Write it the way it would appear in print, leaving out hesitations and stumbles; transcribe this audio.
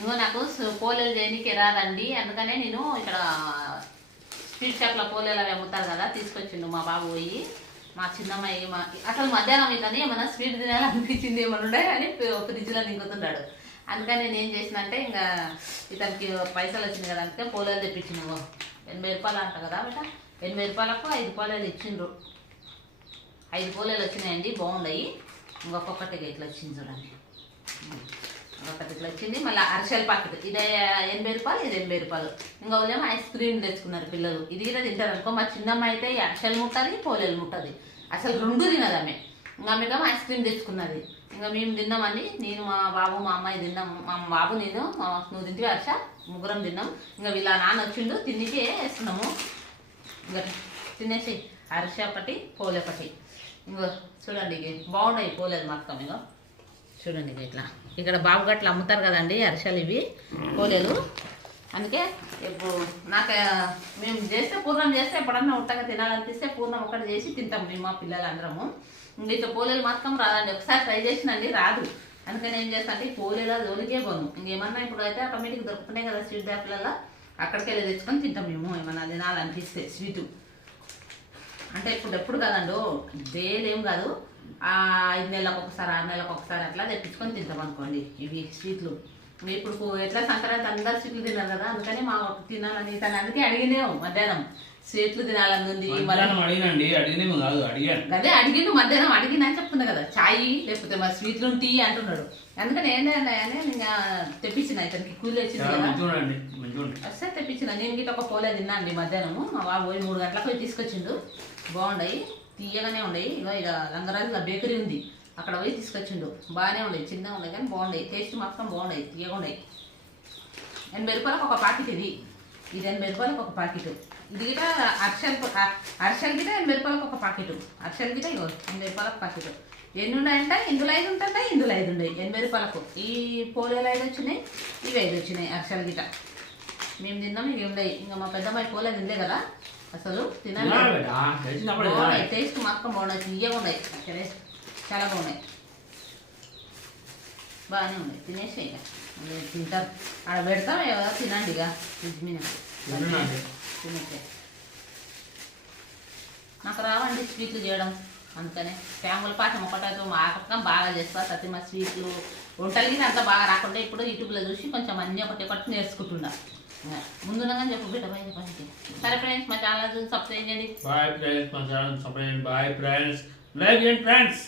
ఇంకో నాకు పోలేలు చేయడానికి రాదండి, అందుకనే నేను ఇక్కడ స్వీట్ షాప్లో పోలేలు అవి అమ్ముతారు కదా, తీసుకొచ్చిండు మా బాబు పోయి. మా చిన్నమ్మాయి అసలు మధ్యాహ్నం కానీ ఏమన్నా స్వీట్ తినాలనిపించింది ఏమన్నా ఉండే అని ఫ్రిడ్జ్లో నింపుతున్నాడు. అందుకని నేను ఏం చేసిన అంటే ఇంకా ఇతనికి పైసలు వచ్చింది కదా, అందుకే పోలేలు తెప్పించిండు. 80 రూపాయలు అంట కదా బేట, 80 రూపాయలకు 5 పోలేలు ఇచ్చిండ్రు. 5 పోలేలు వచ్చినాయండి, బాగున్నాయి. ఇంకొకటి ఇట్లా వచ్చింది చూడండి, ఒకటి ఇట్లా వచ్చింది. మళ్ళీ అరిసెల ప్యాకెట్ ఇది 80 రూపాయలు, ఇది 80 రూపాయలు. ఇంకా వాళ్ళేమో ఐస్ క్రీమ్ తెచ్చుకున్నారు పిల్లలు. ఇది కూడా తింటారు అనుకో. మా చిన్నమ్మ అయితే అరిసెలు ముట్టది, పోలేలు ముట్టది, అసలు 2 తినదు ఆమె. ఇంకా ఆమెకేమో ఐస్ క్రీమ్ తెచ్చుకున్నది. ఇంకా మేము తిన్నామండి, నేను మా బాబు మా అమ్మాయి తిన్నాం. మా బాబు నేను నువ్వు తింటే హర్ష, ముగ్గురం తిన్నాం. ఇంకా వీళ్ళ నాన్న వచ్చిండు, తిన్నికే వేస్తున్నాము. ఇంకా తినేసి హర్ష ఒకటి, పోలే ఒకటి. ఇంకో చూడండి, బాగున్నాయి పోలేదు మొత్తం. ఇంకో చూడండి ఇట్లా ఇక్కడ బాబు గట్ల అమ్ముతారు కదండి అరిసెలు, ఇవి పోలేలు. అందుకే ఇప్పుడు నాకు మేము చేస్తే పూర్ణం చేస్తే ఎప్పుడన్నా ఉట్టగా తినాలనిపిస్తే పూర్ణం ఒకటి చేసి తింటాం మేము మా పిల్లలు అందరము. ఇంక పోలేలు మాత్రం రాదండి, ఒకసారి ట్రై చేసినండి రాదు. అందుకని ఏం చేస్తా అంటే పోలేలు జోలికే పోను. ఇంకేమన్నా ఇప్పుడు అయితే ఆటోమేటిక్ దొరుకుతున్నాయి కదా స్వీట్ షాప్లలో, అక్కడికి వెళ్ళి తెచ్చుకొని తింటాం మేము ఏమన్నా తినాలనిపిస్తే. స్వీటు అంటే ఎప్పుడు కదండు, డైలీ ఏం కాదు, 5 నెలలకు ఒకసారి 6 నెలలకు ఒకసారి అట్లా తెప్పించుకొని తింటాం అనుకోండి ఇవి స్వీట్లు. ఇప్పుడు ఎట్లా సంక్రాంతి అందరు స్వీట్లు తిన్నారు కదా, అందుకని మా తినాలని తను అందుకే అడిగినేవు మధ్యాహ్నం స్వీట్లు తినాలని ఉంది. అదే అడిగిండు మధ్యాహ్నం, అడిగినా చెప్తున్నా కదా చాయ్ లేకపోతే మరి స్వీట్లు టీ అంటున్నాడు. అందుకని ఏంటంటే ఇంకా తెప్పించిన ఇతనికి కూలి వచ్చింది కదా, వస్తే తెప్పించిన. నేను గిట్ట ఒక పోలే తిన్నా అండి మధ్యాహ్నము. మా బాబు పోయి 3 గంటలకు పోయి తీసుకొచ్చిండు. బాగున్నాయి, తీయగానే ఉన్నాయి. ఇక ఇక రంగరాజుల బేకరీ ఉంది, అక్కడ పోయి తీసుకొచ్చిండు. బాగానే ఉన్నాయి, చిన్నగా ఉన్నాయి కానీ బాగున్నాయి, టేస్ట్ మాత్రం బాగున్నాయి, తీయగా ఉన్నాయి. 80 రూపాయలకు ఒక ప్యాకెట్ ఇది 80 రూపాయలకు ఒక ప్యాకెట్. ఇది గిట అరిసెలు గిట 80 రూపాయలకు ఒక ప్యాకెట్. అరిసెలు గిట ఇగో 80 రూపాయలకు ప్యాకెట్. ఎన్ని ఉన్నాయంటే ఇందులో 5 ఉంటాయి, ఇందులో 5 ఉన్నాయి. 80 రూపాయలకు ఈ పోలేలు 5 వచ్చినాయి, ఇవి 5 వచ్చినాయి అరిసెలు గిట. మేము తిన్నాం, ఇవి ఉన్నాయి. ఇంకా మా పెద్దమ్మాయి పోలే తినలే కదా, అసలు తినాలి. టేస్ట్ మాత్రం బాగున్నాయి, తీయగా ఉన్నాయి, చాలా బాగున్నాయి, బాగానే ఉన్నాయి. తినేసి ఇక తింటారు, ఆడ పెడతాం ఎవరో తినండి ఇక ఫ్రిడ్జ్ మీద తినేసే. నాకు రావండి స్వీట్లు చేయడం, అందుకనే ఫ్యామిలీ పాఠం ఒకటైతే మా అక్క బాగా చేస్తా. ప్రతి మా స్వీట్లు వంటలకి అంతా బాగా రాకుండా ఇప్పుడు యూట్యూబ్లో చూసి కొంచెం అన్నీ ఒకటి నేర్చుకుంటున్నా. ముందుగానే చెప్పు బిడ్డ పైకి పైకి. సరే ఫ్రెండ్స్, మా ఛానల్ సబ్స్క్రైబ్ చేయండి. బాయ్ ఫ్రెండ్స్, మా ఛానల్ సబ్స్క్రైబ్ చేయండి. బాయ్ ఫ్రెండ్స్, లైక్ చేయండి ఫ్రెండ్స్.